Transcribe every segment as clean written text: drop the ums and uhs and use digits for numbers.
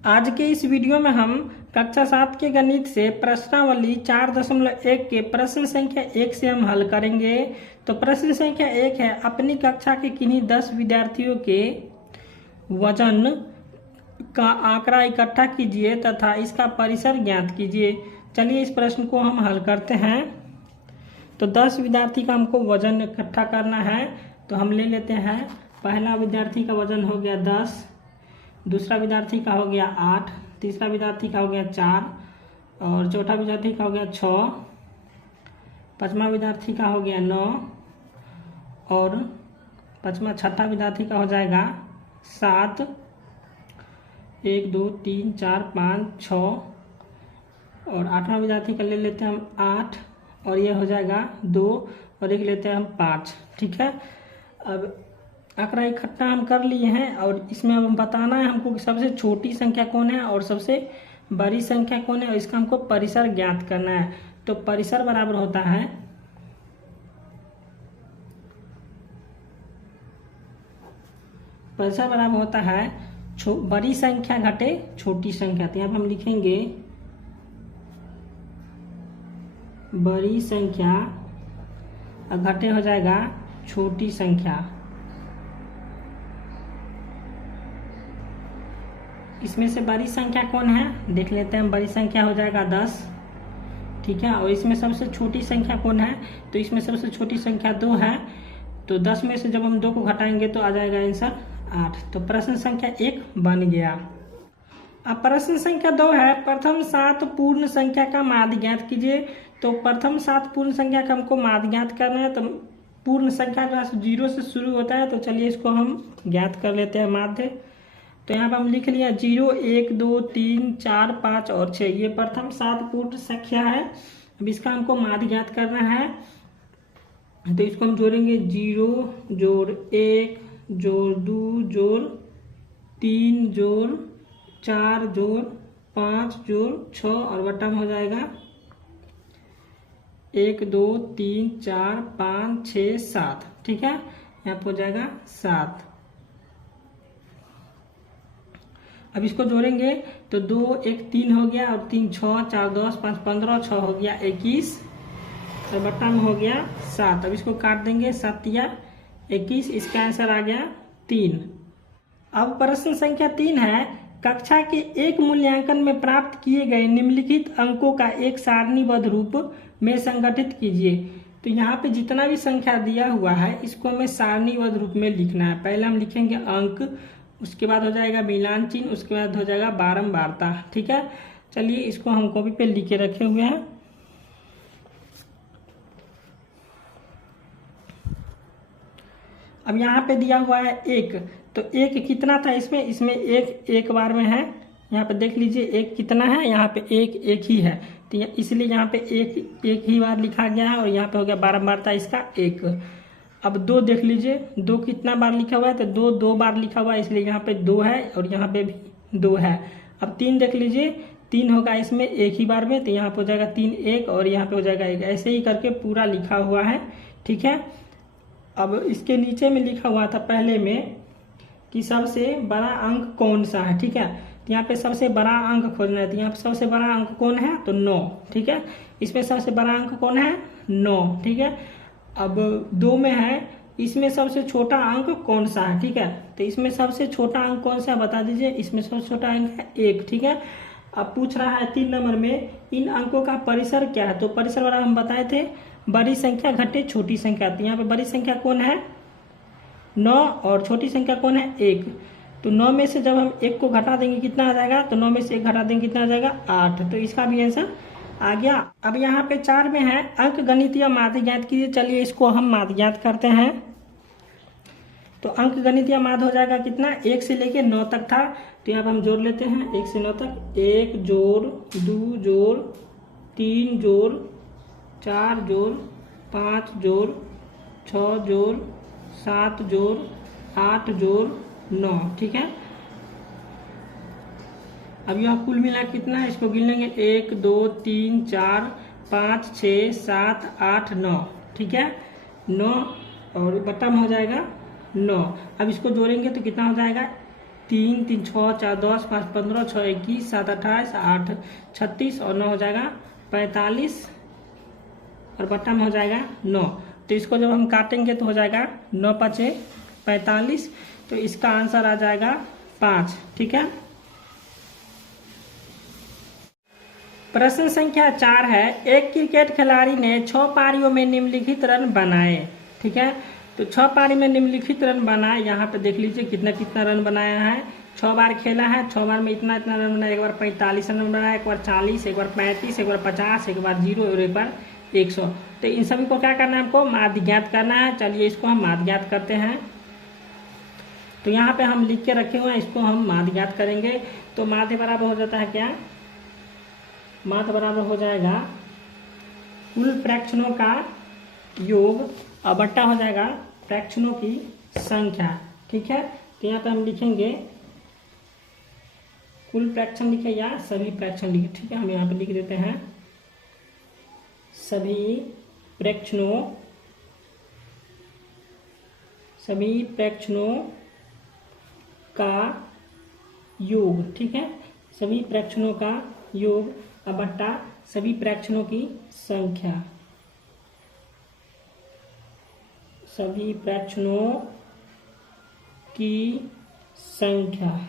आज के इस वीडियो में हम कक्षा 7 के गणित से प्रश्नावली 4.1 के प्रश्न संख्या 1 से हम हल करेंगे। तो प्रश्न संख्या 1 है, अपनी कक्षा के किन्हीं 10 विद्यार्थियों के वजन का आंकड़ा इकट्ठा कीजिए तथा इसका परिसर ज्ञात कीजिए। चलिए इस प्रश्न को हम हल करते हैं। तो 10 विद्यार्थी का हमको वजन इकट्ठा करना है। तो हम ले लेते हैं, पहला विद्यार्थी का वजन हो गया 10, दूसरा विद्यार्थी का हो गया 8, तीसरा विद्यार्थी का हो गया 4 और चौथा विद्यार्थी का हो गया 6, पांचवा विद्यार्थी का हो गया 9 और छठा विद्यार्थी का हो जाएगा 7, 1 2 3 4 5 6 और आठवां विद्यार्थी का ले लेते हैं हम 8 और ये हो जाएगा 2 और एक लेते हैं हम 5। ठीक है, अब आंकड़ा इकट्ठा हम कर लिए हैं और इसमें अब बताना है हमको कि सबसे छोटी संख्या कौन है और सबसे बड़ी संख्या कौन है और इसका हमको परिसर ज्ञात करना है। तो परिसर बराबर होता है बड़ी संख्या घटे छोटी संख्या। तो यहाँ पर हम लिखेंगे बड़ी संख्या और घटे हो जाएगा छोटी संख्या। इसमें से बड़ी संख्या कौन है देख लेते हैं। बड़ी संख्या हो जाएगा 10। ठीक है, और इसमें सबसे छोटी संख्या कौन है? तो इसमें सबसे छोटी संख्या 2 है। तो 10 में से जब हम 2 को घटाएंगे तो आ जाएगा आंसर 8। तो प्रश्न संख्या 1 बन गया। अब प्रश्न संख्या 2 है, प्रथम 7 पूर्ण संख्या का माध्य ज्ञात कीजिए। तो प्रथम 7 पूर्ण संख्या का हमको माध्य ज्ञात करना है। तो पूर्ण संख्या जो है 0 से शुरू होता है। तो चलिए इसको हम ज्ञात कर लेते हैं माध्य। तो यहाँ पर हम लिख लिया 0 1 2 3 4 5 और 6, ये प्रथम 7 पूर्ण संख्या है। अब इसका हमको माध्य ज्ञात करना है। तो इसको हम जोड़ेंगे 0 जोड़ 1 जोड़ 2 जोड़ 3 जोड़ 4 जोड़ 5 जोड़ 6 और बट्टा में हो जाएगा 1 2 3 4 5 6 7। ठीक है, यहाँ पर हो जाएगा 7। अब इसको जोड़ेंगे तो 2 1 3 हो गया और 3 6 4 10 5 15 6 हो गया 21 और बट्टा में हो गया 7। अब इसको काट देंगे 7 या 21, इसका आंसर आ गया 3। अब प्रश्न संख्या 3 है, कक्षा के एक मूल्यांकन में प्राप्त किए गए निम्नलिखित अंकों का एक सारणीबद्ध रूप में संगठित कीजिए। तो यहाँ पे जितना भी संख्या दिया हुआ है इसको हमें सारणीबद्ध रूप में लिखना है। पहले हम लिखेंगे अंक, उसके बाद हो जाएगा मिलान चिन्ह, उसके बाद हो जाएगा बारंबारता। ठीक है, चलिए इसको हम कॉपी पे लिख के रखे हुए हैं। अब यहाँ पे दिया हुआ है 1, तो 1 कितना था इसमें 1 बार में है। यहाँ पे देख लीजिए 1 कितना है, यहाँ पे 1 ही है। तो इसलिए यहाँ पे 1 ही बार लिखा गया है और यहाँ पे हो गया बारंबारता इसका 1। अब 2 देख लीजिए, 2 कितना बार लिखा हुआ है? तो 2 बार लिखा हुआ है, इसलिए यहाँ पे 2 है और यहाँ पे भी 2 है। अब 3 देख लीजिए, 3 होगा इसमें 1 ही बार में, तो यहाँ पे हो जाएगा 3 1 और यहाँ पे हो जाएगा 1। ऐसे ही करके पूरा लिखा हुआ है। ठीक है, अब इसके नीचे में लिखा हुआ था पहले में कि सबसे बड़ा अंक कौन सा है। ठीक है, तो यहाँ पे सबसे बड़ा अंक खोजना है। तो यहाँ पे सबसे बड़ा अंक कौन है? तो 9। ठीक है, इसमें सबसे बड़ा अंक कौन है? 9। ठीक है, अब 2 में है, इसमें सबसे छोटा अंक कौन सा है? ठीक है, तो इसमें सबसे छोटा अंक कौन सा है बता दीजिए। इसमें सबसे छोटा अंक है 1। ठीक है, अब पूछ रहा है 3 नंबर में इन अंकों का परिसर क्या है। तो परिसर वाला हम बताए थे बड़ी संख्या घटे छोटी संख्या। तो यहाँ पे बड़ी संख्या कौन है? 9 और छोटी संख्या कौन है? 1। तो 9 में से जब हम 1 को घटा देंगे कितना आ जाएगा? तो 9 में से 1 घटा देंगे कितना आ जाएगा? 8। तो इसका भी आंसर आ गया। अब यहाँ पे 4 में है अंक गणितीय माध्य ज्ञात कीजिए। चलिए इसको हम माध्य ज्ञात करते हैं। तो अंक गणितीय माध्य हो जाएगा कितना? 1 से लेके 9 तक था। तो यहाँ पे हम जोड़ लेते हैं 1 से 9 तक। 1 जोड़ 2 जोड़ 3 जोड़ 4 जोड़ 5 जोड़ 6 जोड़ 7 जोड़ 8 जोड़ 9। ठीक है, अब यह कुल मिला कितना है इसको गिन लेंगे 1 2 3 4 5 6 7 8 9। ठीक है, 9 और बट्टा में हो जाएगा 9। अब इसको जोड़ेंगे तो कितना हो जाएगा 3 3 6 4 10 5 15 6 21 7 28 8 36 और 9 हो जाएगा 45 और बट्टा में हो जाएगा 9। तो इसको जब हम काटेंगे तो हो जाएगा 9 5 45। तो इसका आंसर आ जाएगा 5। ठीक है। प्रश्न संख्या 4 है, एक क्रिकेट खिलाड़ी ने 6 पारियों में निम्नलिखित रन बनाए। ठीक है, तो 6 पारी में निम्नलिखित रन बनाए। यहाँ पे देख लीजिए कितना कितना रन बनाया है। 6 बार खेला है, 6 बार में इतना इतना रन बनाया। एक बार 45 रन बनाया, एक बार 40, एक बार 35, एक बार 50, एक बार 0 और एक बार 100। तो इन सभी को क्या करना है, हमको माध्य ज्ञात करना है। चलिए इसको हम माध्य ज्ञात करते हैं। तो यहाँ पे हम लिख के रखे हुए हैं, इसको हम माध्य ज्ञात करेंगे। तो माध्य बराबर हो जाता है क्या, माध्य बराबर हो जाएगा कुल प्रेक्षणों का योग और बट्टा हो जाएगा प्रेक्षणों की संख्या। ठीक है, तो यहाँ पे हम लिखेंगे कुल प्रेक्षण लिखे या सभी प्रेक्षण लिखे। ठीक है, हम यहाँ पे लिख देते हैं सभी प्रेक्षणों का योग। ठीक है, सभी प्रेक्षणों का योग और बट्टा सभी प्रेक्षणों की संख्या। सभी प्रेक्षणों की संख्या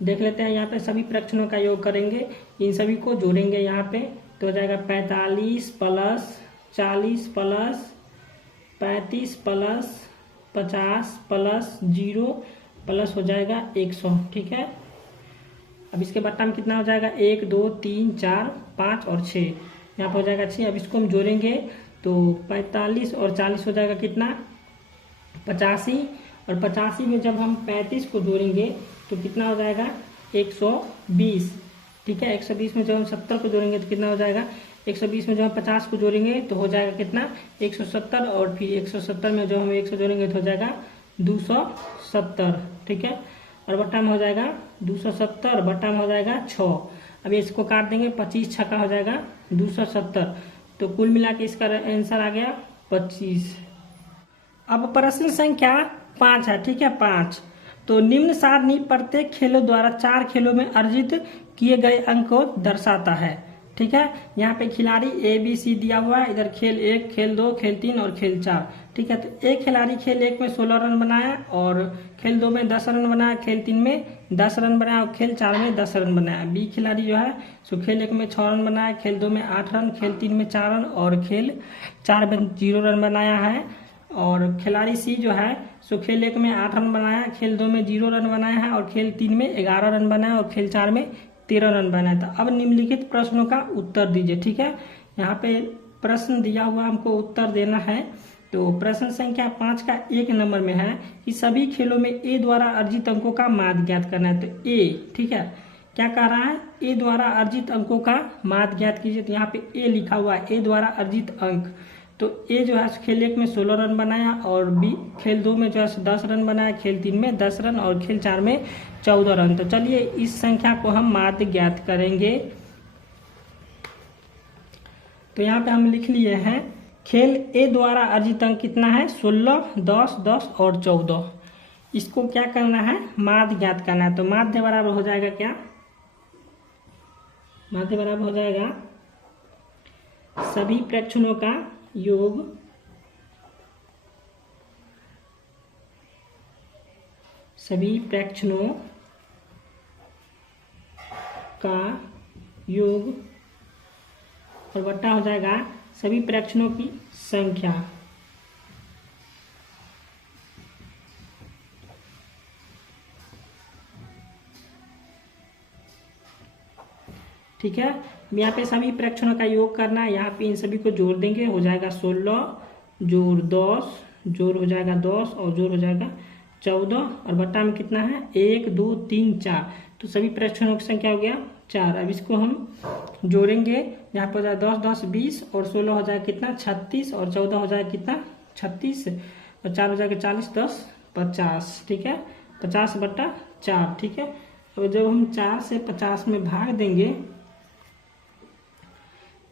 देख लेते हैं। यहाँ पे सभी प्रेक्षणों का योग करेंगे, इन सभी को जोड़ेंगे यहाँ पे, तो हो जाएगा 45 plus 40 plus 35 plus 50 plus 0 plus हो जाएगा 100। ठीक है, अब इसके बट्टा में कितना हो जाएगा, 1 2 3 4 5 और 6। यहाँ पर हो जाएगा 6। अब इसको हम जोड़ेंगे तो 45 और 40 हो जाएगा कितना, 85। और 85 में जब हम 35 को जोड़ेंगे तो कितना हो जाएगा, 120। ठीक है, 120 में जब हम 70 को जोड़ेंगे तो कितना हो जाएगा, 120 में जब हम 50 को जोड़ेंगे तो हो जाएगा कितना, 170। और फिर 170 में जब हम 100 जोड़ेंगे तो हो जाएगा 270। ठीक है, और बट्टा में हो जाएगा 270, बट्टा में हो जाएगा 6। अब इसको काट देंगे, 25 छक्का हो जाएगा 270। तो कुल मिला के इसका आंसर आ गया 25। अब प्रश्न संख्या 5 है। ठीक है, 5। तो निम्न सारणी प्रत्येक खेलों द्वारा 4 खेलों में अर्जित किए गए अंक को दर्शाता है। ठीक है, यहाँ पे खिलाड़ी ए बी सी दिया हुआ है। इधर खेल 1, खेल 2, खेल 3 और खेल 4। ठीक है, तो एक खिलाड़ी खेल 1 में 16 रन बनाया और खेल 2 में 10 रन बनाया, खेल 3 में 10 रन बनाया और खेल 4 में 10 रन बनाया। बी खिलाड़ी जो है सो खेल 1 में 6 रन बनाया, खेल 2 में 8 रन, खेल 3 में 4 रन और खेल 4 में 0 रन बनाया है। और खिलाड़ी सी जो है सो खेल 1 में 8 रन बनाया, खेल 2 में 0 रन बनाया है और खेल 3 में 11 रन बनाया और खेल 4 में 13 रन बनाया था। अब निम्नलिखित प्रश्नों का उत्तर दीजिए। ठीक है, यहाँ पे प्रश्न दिया हुआ हमको उत्तर देना है। तो प्रश्न संख्या 5 का 1 नंबर में है कि सभी खेलों में ए द्वारा अर्जित अंकों का माध्य ज्ञात करना है। तो ए, ठीक है, क्या कह रहा है, ए द्वारा अर्जित अंकों का माध्य ज्ञात कीजिए। तो यहाँ पे ए लिखा हुआ है, ए द्वारा अर्जित अंक। तो ए जो है खेल 1 में 16 रन बनाया और बी खेल 2 में जो है 10 रन बनाया, खेल 3 में 10 रन और खेल 4 में 14 रन। तो चलिए इस संख्या को हम माध्य ज्ञात करेंगे। तो यहाँ पे हम लिख लिए हैं खेल ए द्वारा अर्जित अंक कितना है, 16, 10, 10 और 14। इसको क्या करना है, माध्य ज्ञात करना है। तो माध्य बराबर हो जाएगा क्या, माध्य बराबर हो जाएगा सभी प्रेक्षणों का योग सभी प्रेक्षणों का योग और बट्टा हो जाएगा सभी प्रेक्षणों की संख्या। ठीक है, यहाँ पे सभी प्रेक्षणों का योग करना है। यहाँ पे इन सभी को जोड़ देंगे, हो जाएगा 16 जोड़ 10 जोड़ हो जाएगा 10 और जोड़ हो जाएगा 14 और बट्टा में कितना है, 1 2 3 4। तो सभी प्रेक्षणों की संख्या हो गया 4। अब इसको हम जोड़ेंगे, यहाँ पर हो जाएगा 10 10 20 और 16 हो जाएगा कितना, 36 और 14 हो जाएगा कितना, 36 और 4 हो जाएगा 40, 10 50। ठीक है, 50/4। ठीक है, अब जब हम 4 से 50 में भाग देंगे,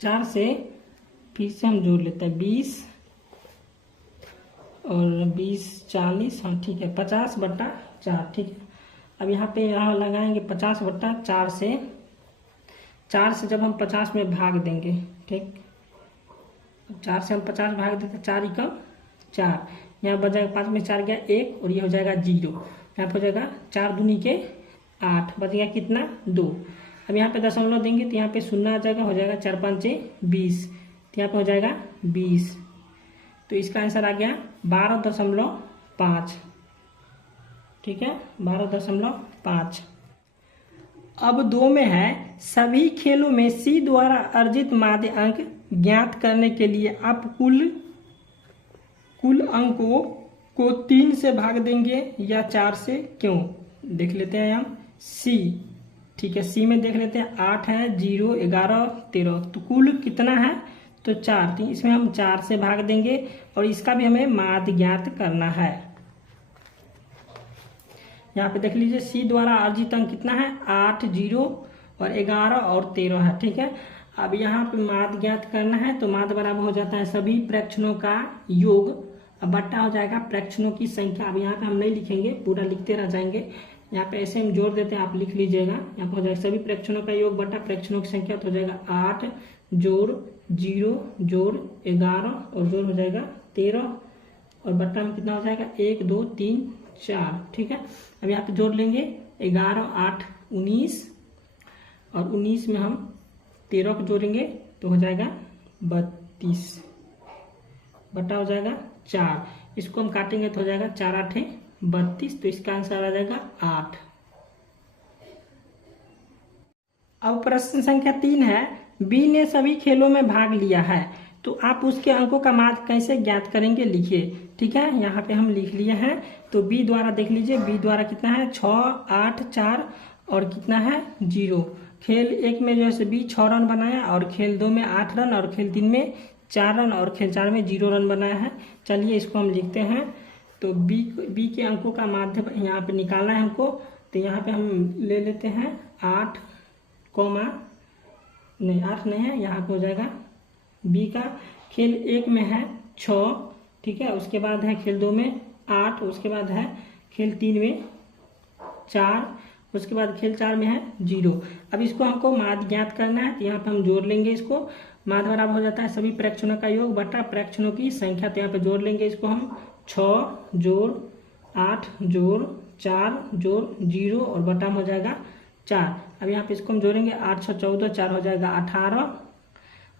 4 से फिर से हम जोड़ लेते हैं 20 और 20 40। हाँ ठीक है, 50/4 4, ठीक है। अब यहाँ पे यहाँ लगाएंगे 50/4 से, 4 से जब हम 50 में भाग देंगे, ठीक, 4 से हम 50 भाग देते, 4 एकम 4, यहाँ बच जाएगा 5 में 4 गया 1 और ये हो जाएगा 0, यहाँ पे हो जाएगा 4 दूनी के 8, बच गया कितना 2। अब यहाँ पे दशमलव देंगे तो यहाँ पे 0 आ जाएगा, हो जाएगा 4 5 20, तो यहाँ पे हो जाएगा 20। तो इसका आंसर आ गया 12.5, ठीक है, 12.5। अब 2 में है सभी खेलों में सी द्वारा अर्जित माध्य अंक ज्ञात करने के लिए आप कुल अंकों को 3 से भाग देंगे या 4 से, क्यों? देख लेते हैं हम सी, ठीक है, सी में देख लेते हैं 8 है, 0, 11, 13, तो कुल कितना है तो 4, तो इसमें हम 4 से भाग देंगे और इसका भी हमें माध्य ज्ञात करना है। यहाँ पे देख लीजिए सी द्वारा अर्जित अंक कितना है 8, 0 और 11 और 13 है, ठीक है। अब यहाँ पे माध्य ज्ञात करना है तो माध्य बराबर हो जाता है सभी प्रेक्षणों का योग, अब बट्टा हो जाएगा प्रेक्षणों की संख्या। अब यहाँ पे हम नहीं लिखेंगे, पूरा लिखते रह जाएंगे, यहाँ पे ऐसे हम जोड़ देते हैं, आप लिख लीजिएगा। यहाँ पे हो जाएगा सभी प्रेक्षणों का योग बट्टा प्रेक्षणों की संख्या, तो हो जाएगा 8 जोड़ 0 जोड़ 11 और जोड़ हो जाएगा 13 और बट्टा में कितना हो जाएगा 1 2 3 4, ठीक है। अब यहाँ पे जोड़ लेंगे 11 8 19 और 19 में हम 13 को जोड़ेंगे तो हो जाएगा 32, बट्टा हो जाएगा 4, इसको हम काटेंगे तो हो जाएगा 4 8 32, तो इसका आंसर आ जाएगा 8। अब प्रश्न संख्या 3 है, बी ने सभी खेलों में भाग लिया है तो आप उसके अंकों का माध्य कैसे ज्ञात करेंगे, लिखिए, ठीक है। यहाँ पे हम लिख लिए हैं, तो बी द्वारा देख लीजिए, बी द्वारा कितना है 6 8 4 और कितना है 0। खेल 1 में जो है बी 6 रन बनाया और खेल 2 में 8 रन और खेल 3 में 4 रन और खेल 4 में 0 रन बनाया है। चलिए इसको हम लिखते हैं, तो बी के अंकों का माध्य यहाँ पे निकालना है हमको, तो यहाँ पे हम ले लेते हैं 8 नहीं है, यहाँ पे हो जाएगा बी का खेल 1 में है 6, ठीक है, उसके बाद है खेल 2 में 8, उसके बाद है खेल 3 में 4, उसके बाद खेल 4 में है 0। अब इसको हमको माध्य ज्ञात करना है, तो यहाँ पे हम जोड़ लेंगे इसको, माध्य बराबर हो जाता है सभी प्रेक्षणों का योग बटा प्रेक्षणों की संख्या, तो यहाँ पे जोड़ लेंगे इसको हम 6 जोड़ 8 जोड़ 4 जोड़ 0 और बटा में हो जाएगा 4। अब यहाँ पे इसको हम जोड़ेंगे 8 6 14, 4 हो जाएगा 18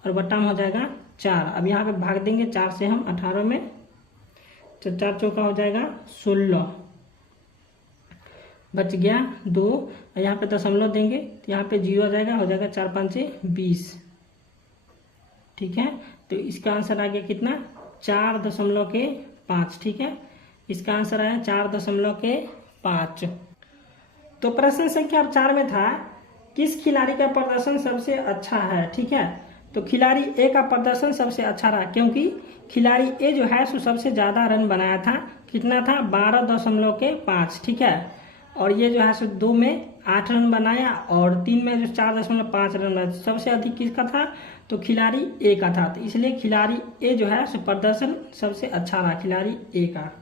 और बट्टा में हो जाएगा 4। अब यहाँ पे भाग देंगे 4 से हम 18 में, तो 4 चौका हो जाएगा 16, बच गया 2, और यहाँ पे दशमलव देंगे तो यहाँ पे 0 आ जाएगा, हो जाएगा 4 5 20, ठीक है। तो इसका आंसर आ गया कितना 4.5, ठीक है, इसका आंसर आया 4.5। तो प्रश्न संख्या 4 में था किस खिलाड़ी का प्रदर्शन सबसे अच्छा है, ठीक है। तो खिलाड़ी ए का प्रदर्शन सबसे अच्छा रहा, क्योंकि खिलाड़ी ए जो है सो सबसे ज्यादा रन बनाया था, कितना था 12.5, ठीक है। और ये जो है सो 2 में 8 रन बनाया और 3 में जो 4.5 रन बनाया, सबसे अधिक किसका था तो खिलाड़ी ए का था, तो इसलिए खिलाड़ी ए जो है सो प्रदर्शन सबसे अच्छा रहा, खिलाड़ी ए का।